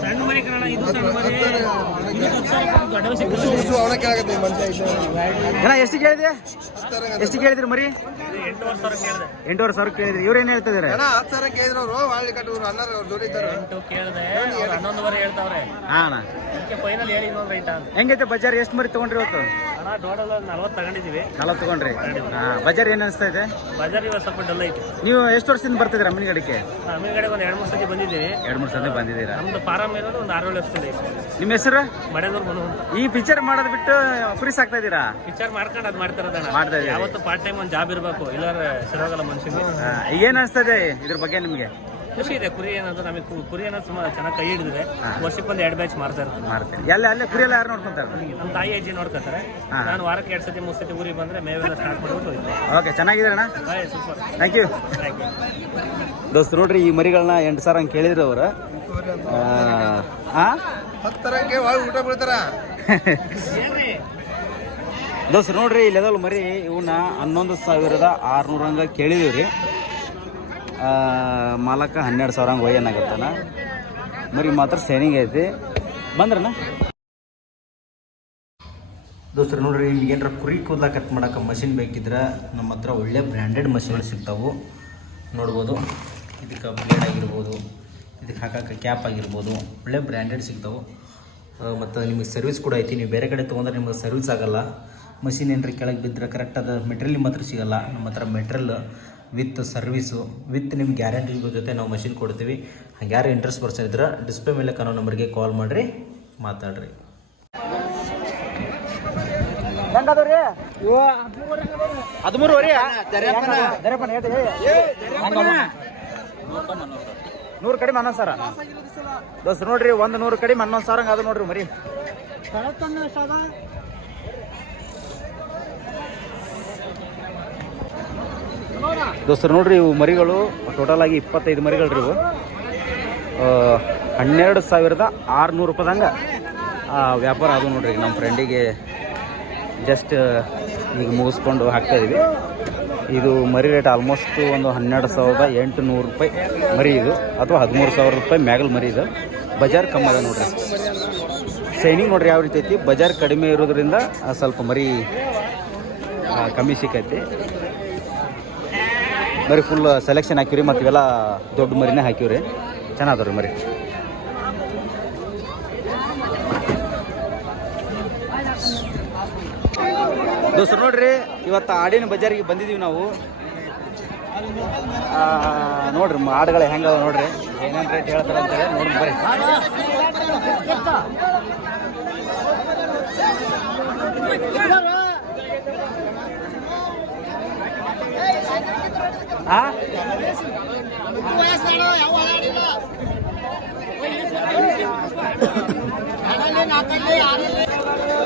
ಸಣ್ಣ ಮರಿ ಕಣ ಇದು ಸಣ್ಣ ಮರಿ ಎಷ್ಟು ಕೇಳಿದೆ ಎಷ್ಟು ಕೇಳಿದ್ರಿ ಮರಿ 8,000 ಸಾವಿರ ಕೇಳಿದ್ರಿ ಇವ್ರು ಏನ್ ಹೇಳ್ತಿದಾರೆ 10,000 ಕೇಳಿದ್ರು ಅವರು ವಾಳಿ ಕಟ್ಟುವರು ಅಣ್ಣರು ದುಡಿತಾರೆ ಕೇಳಿದೆ 11 ಹೇಳ್ತಾವ್ರೆ ಫೈನಲ್ ಹೇಳಿ ಹೆಂಗೈತೆ ಬಜಾರ್ ಎಷ್ಟು ಮರಿ ತಗೊಂಡ್ರಿ ಇವತ್ತು ಅಣ್ಣ ಟೋಟಲ್ 40 ತಗೊಂಡಿದೀವಿ 40 ತಗೊಂಡ್ರಿ ಬಜಾರ್ ಏನ್ ಅನಿಸ್ತಾ ಇದೆ ಬಜಾರ್ ಇವತ್ತು ಸ್ವಲ್ಪ ಡಲ್ ಐತಿ ನೀವು ಎಷ್ಟು ವರ್ಷದಿಂದ ಬರ್ತಿದ್ದೀರಾ ಅಮ್ಮನಗಡಿಗೆ ಅಮ್ಮನಗಡೆ ಒಂದು 2-3 ಸತಿ ಬಂದಿದ್ದೀವಿ 2-3 ಸತಿ ಬಂದಿದ್ದೀರಾ ನಮ್ದು ಫಾರಂ ಇರೋದು ಒಂದು 6-7 ವರ್ಷದಿಂದ ಐತಿ ನಿಮ್ಮ ಹೆಸರು ಮಡೆದವ್ರು ಮನು ಈ ಪಿಕ್ಚರ್ ಮಾಡೋದ್ ಬಿಟ್ಟು ಕುರಿ ಸಾಕ್ತಾ ಇದ್ದೀರಾ ಪಿಕ್ಚರ್ ಮಾಡ್ಕೊಂಡು ಅದು ಮಾಡ್ತಾರದಣ್ಣ ಮಾಡ್ತಾ ಇದ್ದೀರಾ ಯಾವತ್ತು ಪಾರ್ಟ್ ಟೈಮ್ ಒಂದು ಜಾಬ್ ಇರಬೇಕು ಇಲ್ಲಾಂದ್ರೆ ಸರಿಯಾಗಲ್ಲ ಮನುಷ್ಯನಿಗೆ ಏನ್ ಅನಿಸ್ತದೆ ಇದ್ರ ಬಗ್ಗೆ ನಿಮ್ಗೆ ಖುಷಿ ಇದೆ ಕುರಿ ಏನಂತ ನಮಗೆ ಕುರಿ ಅನ್ನೋದು ತುಂಬಾ ಚೆನ್ನಾಗಿ ಕೈ ಹಿಡಿದಿದೆ ವರ್ಷಕ್ಕೊಂದು 2 ಬ್ಯಾಚ್ ಮಾಡ್ತಾರೆ ಅಲ್ಲೇ ಕುರಿ ಎಲ್ಲ ಯಾರು ನೋಡ್ಕೊಂತಾರೆ ನಮ್ಮ ತಾಯಿ ಅಜ್ಜಿ ನೋಡ್ಕೊತಾರೆ ನಾನು ವಾರಕ್ಕೆ 2 ಸತಿ 3 ಸತಿ ಊರಿಗೆ ಬಂದ್ರೆ ಮೇವೆಲ್ಲ ಸ್ಟಾರ್ಟ್ ಮಾಡ್ಬಿಟ್ಟು ಹೋಯ್ತು ಓಕೆ ಚೆನ್ನಾಗಿದೆ ಅಣ್ಣ ಸೂಪರ್ ಥ್ಯಾಂಕ್ ಯು ದೋಸ್ತ್ ನೋಡ್ರಿ ಈ ಮರಿಗಳನ್ನ 8,000 ಹಂಗೆ ಕೇಳಿದ್ರು ಅವರು 10,000ಕ್ಕೆ ಊಟ ಬಿಡ್ತಾರ ದೋಸ್ತ್ ನೋಡ್ರಿ ಇಲ್ಲೆದಲ್ ಮರಿ ಇವನ್ನ 11,600 ಹಂಗೆ ಕೇಳಿದೀವ್ರಿ ಮಾಲಕ 12,000 ಹಂಗೆ ಒಯ್ಯನಾಗತ್ತಾನ ಮರಿ ಮಾತ್ರ ಶೈನಿಂಗ್ ಐತಿ ಬಂದ್ರಣ್ಣ ದೋಸ್ತ್ರು ನೋಡ್ರಿ ನಿಮ್ಗೆ ಏನಾರ ಕುರಿ ಕೂದಲ ಕಟ್ ಮಾಡೋಕೆ ಮಷಿನ್ ಬೇಕಿದ್ರೆ ನಮ್ಮ ಹತ್ರ ಒಳ್ಳೆ ಬ್ರ್ಯಾಂಡೆಡ್ ಮಷಿನ್ಗಳು ಸಿಗ್ತಾವೆ ನೋಡ್ಬೋದು ಇದಕ್ಕೆ ಬ್ಲೇಡ್ ಆಗಿರ್ಬೋದು ಇದಕ್ಕೆ ಹಾಕೋಕೆ ಕ್ಯಾಪ್ ಆಗಿರ್ಬೋದು ಒಳ್ಳೆ ಬ್ರ್ಯಾಂಡೆಡ್ ಸಿಗ್ತಾವೆ ಮತ್ತು ನಿಮಗೆ ಸರ್ವಿಸ್ ಕೂಡ ಐತಿ ನೀವು ಬೇರೆ ಕಡೆ ತೊಗೊಂಡ್ರೆ ನಿಮಗೆ ಸರ್ವಿಸ್ ಆಗೋಲ್ಲ ಮಷಿನ್ ಏನ್ರಿ ಕೆಳಗೆ ಬಿದ್ದರೆ ಕರೆಕ್ಟಾದ ಮೆಟೀರಿಯಲ್ ನಿಮ್ಮ ಹತ್ರ ಸಿಗೋಲ್ಲ ನಮ್ಮ ಹತ್ರ ಮೆಟೀರಿಯಲ್ ವಿತ್ ಸರ್ವಿಸು ವಿತ್ ನಿಮ್ಗೆ ಗ್ಯಾರಂಟಿ ಜೊತೆ ನಾವು ಮಷಿನ್ ಕೊಡ್ತೀವಿ ಹಂಗೆ ಯಾರು ಇಂಟ್ರೆಸ್ಟ್ ಪರ್ಸನ್ ಇದ್ರೆ ಡಿಸ್ಪ್ಲೇ ಮೇಲೆ ಕಾಣೋ ನಂಬರ್ಗೆ ಕಾಲ್ ಮಾಡಿರಿ ಮಾತಾಡ್ರಿ ಹೆಂಗದವ್ರಿ 13 100 ಕಡಿಮೆ 11,000 ದೋಸ್ತ್ ನೋಡ್ರಿ 100 ಕಡಿಮೆ 11,000 ಹಂಗೆ ಅದು ನೋಡ್ರಿ ಮರಿ ದೋಸ್ತರು ನೋಡ್ರಿ ಇವು ಮರಿಗಳು ಟೋಟಲ್ ಆಗಿ 25 ಮರಿಗಳು ರೀ ಇವು 12,600 ರೂಪಾಯಿದಂಗೆ ವ್ಯಾಪಾರ ಅದು ನೋಡ್ರಿ ನಮ್ಮ ಫ್ರೆಂಡಿಗೆ ಜಸ್ಟ್ ಈಗ ಮುಗಿಸ್ಕೊಂಡು ಹಾಕ್ತಾಯಿದ್ವಿ ಇದು ಮರಿ ರೇಟ್ ಆಲ್ಮೋಸ್ಟ್ ಒಂದು 12,800 ರೂಪಾಯಿ ಮರಿ ಇದು ಅಥವಾ 13,000 ರೂಪಾಯಿ ಮ್ಯಾಗಲ್ ಮರಿ ಇದು ಬಜಾರ್ ಕಮ್ಮಿ ಅದ ನೋಡ್ರಿ ಶೈನಿಂಗ್ ನೋಡ್ರಿ ಯಾವ ರೀತಿ ಐತಿ ಬಜಾರ್ ಕಡಿಮೆ ಇರೋದ್ರಿಂದ ಸ್ವಲ್ಪ ಮರಿ ಕಮ್ಮಿ ಸಿಕ್ಕೈತಿ ಮರಿ ಫುಲ್ ಸೆಲೆಕ್ಷನ್ ಹಾಕಿವ್ರಿ ಮತ್ತು ಇವೆಲ್ಲ ದೊಡ್ಡ ಮರಿನೇ ಹಾಕಿವ್ರಿ ಚೆನ್ನಾಗದ ರೀ ಮರಿ ದೋಸ್ತರು ನೋಡ್ರಿ ಇವತ್ತು ಆಡಿನ ಬಜಾರಿಗೆ ಬಂದಿದ್ದೀವಿ ನಾವು ನೋಡ್ರಿ ಆಡುಗಳು ಹೆಂಗ ನೋಡ್ರಿ ಏನೇನು ರೇಟ್ ಹೇಳ್ತಾರೆ ಅಂತೇಳಿ ನೋಡ್ರಿ ಬರ್ರಿ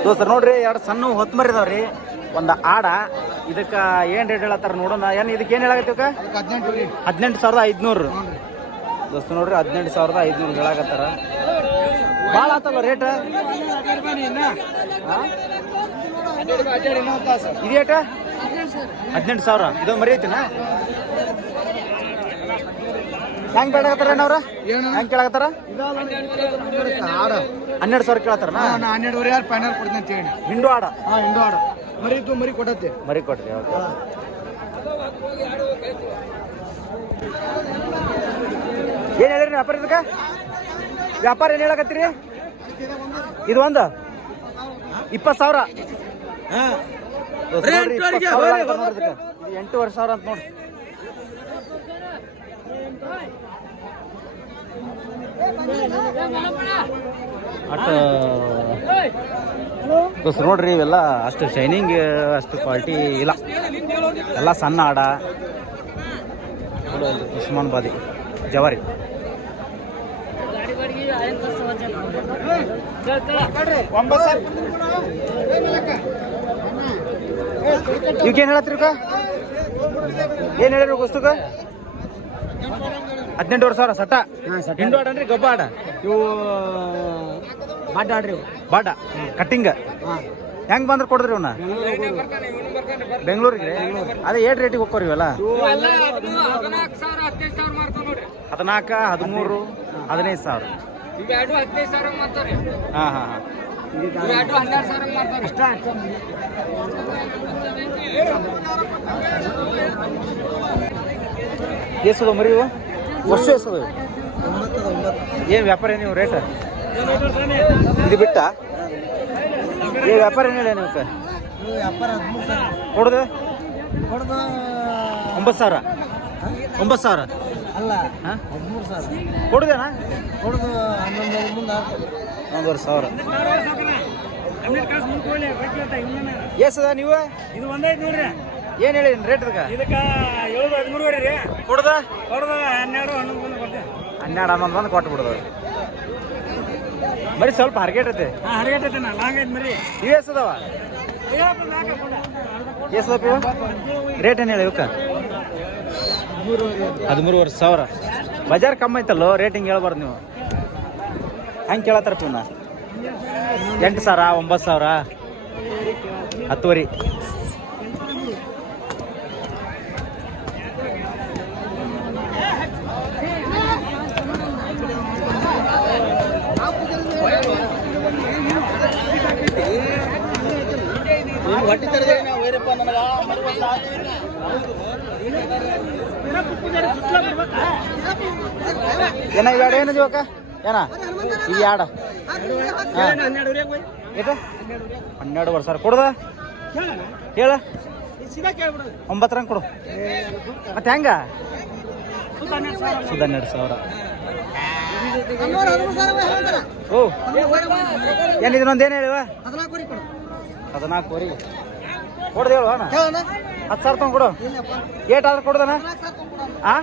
ದೋಸ್ತರು ನೋಡ್ರಿ 2 ಸಣ್ಣ ಹೊತ್ತು ಮರಿದಾವ್ರಿ ಒಂದು ಆಡ ಇದಕ್ಕೆ ಏನು ರೇಟ್ ಹೇಳತ್ತಾರ ನೋಡೋಣ ಏನು ಇದಕ್ಕೆ ಏನು ಹೇಳಾಗತ್ತಕ್ಕ 18,500 ದೋಸ್ತ ನೋಡ್ರಿ 18,500 ಹೇಳಾಕತ್ತಾರ ಭಾಳ ಆತಲ್ಲ ರೇಟ್ ಇದೇಟ 18,000 ಇದೊಂದು ಮರಿ ಐತಿನ ಹೆಂಗೆ ಬೇಡಾಕತ್ತಾರ ಅವ್ರ ಹೆಂಗೆ ಕೇಳಾಕತ್ತಾರ 12,000 ಕೇಳತ್ತಾರ 12,500 ಫೈನಲ್ ಕೊಡ್ತೀನಿ ಅಂತ ಹೇಳಿ ಹಿಂಡು ಆಡ ಹಿಂಡು ಆಡ ಮರಿ ಕೊಟ್ಟತ್ತೆ ಮರಿ ಕೊಡ್ರಿ ಏನು ಹೇಳಿರಿ ವ್ಯಾಪಾರ ಇದಕ್ಕೆ ವ್ಯಾಪಾರ ಏನು ಹೇಳಕತ್ತೀರಿ ಇದು ಒಂದು 20,000 8,000 ಅಂತ ನೋಡ್ರಿ ಅಟ್ ನೋಡ್ರಿ ಇವೆಲ್ಲ ಅಷ್ಟು ಶೈನಿಂಗ್ ಅಷ್ಟು ಕ್ವಾಲಿಟಿ ಇಲ್ಲ ಎಲ್ಲ ಸಣ್ಣ ಆಡ ಉಸ್ಮಾನಾಬಾದಿ ಜವಾರಿ ಇವಕ್ಕೇನು ಹೇಳತ್ರಿ ಏನು ಹೇಳಿರಿ ಪುಸ್ತಕ 18,000 ಸಟ್ಟ ಹಿಂಡು ಆಡನ್ರಿ ಗಬ್ಬ ಆಡ ಇವು ಬಾಟ ಆಡ್ರಿ ಬಾಟ ಕಟ್ಟಿಂಗ್ ಹೆಂಗೆ ಬಂದ್ರೆ ಕೊಡಿದ್ರಿ ಇವನ್ನ ಬೆಂಗಳೂರಿಗೆ ಅದೇ ಏಟ್ ರೇಟಿಗೆ ಹೋಗ್ಕೋರಿ ಇವೆಲ್ಲ 14, 13, 15,000. ಹಾಂ ಹಾಂ ಹಾಂ ಎಷ್ಟದ ಮರಿ ಇವು ವರ್ಷ ಎಷ್ಟದ ಏನು ವ್ಯಾಪಾರ ನೀವು ರೇಟ್ ಇದು ಬಿಟ್ಟ ಏನು ವ್ಯಾಪಾರ ಏನು ಹೇಳಿ ನೀವು ಕೊಡ್ದು 9,000 ಅಲ್ಲ ಹಾಂ 13,000 ಕೊಡುದೇನಾ ಕೊಡುದು 11,000 ಎಷ್ಟದ ನೀವು ಇದು ಒಂದೈದು ನೋಡ್ರಿ ಏನು ಹೇಳಿ ರೇಟ್ ಇದಕ್ಕೆ ಇದಕ್ಕೆ 7-13 ರೀ ಕೊಡ್ದ ಕೊಡೋದು 12-11 ಬರ್ತೇವೆ 12-11 ಬಂದು ಕೊಟ್ಟು ಬಿಡೋದು ಬರೀ ಸ್ವಲ್ಪ ಹರ್ಗೆಟೈತೆ ಹರಿಗಟ್ಟೈತೆ ನಾ ಲಾಂಗ್ ಐತೆ ಮರಿ ಇವು ಎಷ್ಟದವ ಎಷ್ಟದಪ್ಪ ಇವು ರೇಟ್ ಏನು ಹೇಳಿ ಇವಕ್ಕೆ 13,500 ಬಜಾರ್ ಕಮ್ಮಿ ಐತಲ್ಲೋ ರೇಟಿಂಗ್ ಹೇಳ್ಬಾರ್ದು ನೀವು ಹೆಂಗೆ ಕೇಳತ್ತಾರಪ್ಪ ಇವನ್ನ 8,000 9,000 10,000 ಏನ ಇವ್ಯಾಡ ಏನದು ಅಕ್ಕ ಏನ ಇದು ಯಾಡ 12 ವರ್ಷ ಕೊಡ್ದ ಹೇಳ 9 ರಂಗ್ ಕೊಡು ಮತ್ತೆ ಹೆಂಗ ಸುದ 12,000 ಓ ಏನು ಇದನ್ನೊಂದೇನು ಹೇಳಿವ 14,000 ಕೊಡ್ದು ಹೇಳು ಅಣ್ಣ 10,000 ತೊಗೊಂಡು ಕೊಡು ಏಟಾದ್ರೆ ಕೊಡ್ದಣ್ಣ ಹಾಂ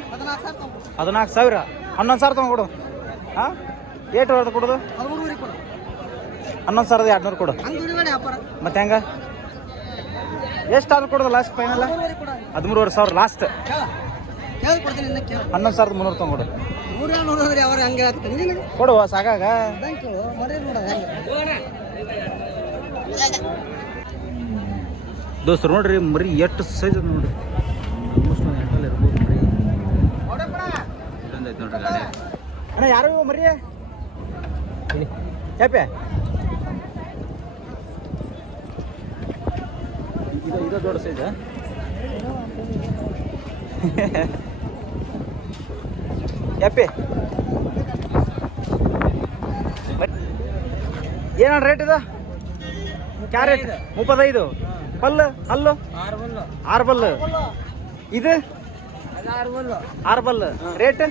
14,000 11,000 ತೊಗೊಂಡು ಕೊಡು ಹಾಂ ಏಟು ಹೊಡೆದು ಕೊಡೋದು 11,200 ಕೊಡು ಮತ್ತೆ ಹೆಂಗ ಎಷ್ಟಾದ್ರೂ ಕೊಡೋದು ಲಾಸ್ಟ್ ಫೈನಲ್ 13,500 ಲಾಸ್ಟ್ 11,300 ತೊಗೊಂಡು ಕೊಡುವ ಸಾಕಾಗ ದೋಸ್ತರು ನೋಡ್ರಿ ಮರಿ ಎಷ್ಟು ಸೈಜ್ ನೋಡ್ರಿ ಆಲ್ಮೋಸ್ಟ್ ಒಂದು ಹೆಂಟಲ್ಲಿ ಇರ್ಬೋದು ಮರಿ ಇಲ್ಲೊಂದು ಐತೆ ನೋಡ್ರಿ ಗಾಡಿ ಅಣ್ಣ ಯಾರು ಮರಿ ಯಾಪೆ ಇದು ದೊಡ್ಡ ಸೈಜ್ ಯಾಪೆ ಏನಣ್ಣ ರೇಟ್ ಇದು ಕ್ಯಾರೆಟ್ 35 ಪಲ್ಲು ಹಲ್ಲು 6 ಬಲ್ಲು ಇದು 6 ಬಲ್ಲು ರೇಟ್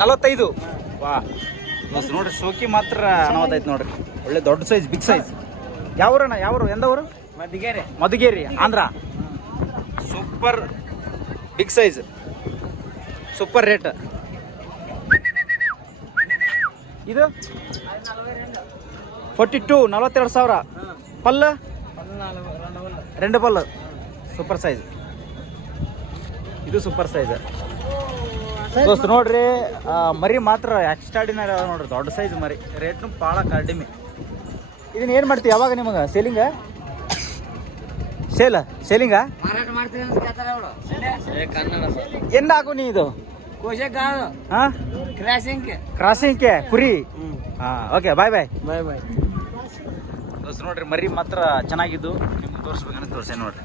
45 ವಾ ಮಸ್ತ್ ನೋಡ್ರಿ ಶೋಕಿ ಮಾತ್ರ ಅನವತ್ತೈತೆ ನೋಡ್ರಿ ಒಳ್ಳೆ ದೊಡ್ಡ ಸೈಜ್ ಬಿಗ್ ಸೈಜ್ ಯಾವ್ರಣ್ಣ ಯಾವ್ರು ಎಂದವರು Madhugiri Andhra super big size super rate ಇದು 42,000 ಪಲ್ಲು 2 ಪಲ್ಲು ಸೂಪರ್ ಸೈಜ್ ಇದು ಸೂಪರ್ ಸೈಜ್ ದೋಸ್ತ್ ನೋಡ್ರಿ ಮರಿ ಮಾತ್ರ ಎಕ್ಸ್ಟ್ರಾಡಿನರಿ ಅದ ನೋಡ್ರಿ ದೊಡ್ಡ ಸೈಜ್ ಮರಿ ರೇಟ್ನು ಭಾಳ ಕಡಿಮೆ ಇದನ್ನ ಏನು ಮಾಡ್ತೀವಿ ಯಾವಾಗ ನಿಮಗೆ ಸೇಲಿಂಗ ಸೇಲಿಂಗ ಎಂದ ಹಾಕು ನೀ ಇದು ಹಾಂ ಕ್ರಾಸಿಂಗ್ಗೆ ಕುರಿ ಹಾಂ ಓಕೆ ಬಾಯ್ ದೋಸ್ತ್ ನೋಡ್ರಿ ಮರಿ ಮಾತ್ರ ಚೆನ್ನಾಗಿದ್ದು ನಿಮ್ಗೆ ತೋರಿಸ್ಬೇಕಂತ ತೋರಿಸಿ ನೋಡ್ರಿ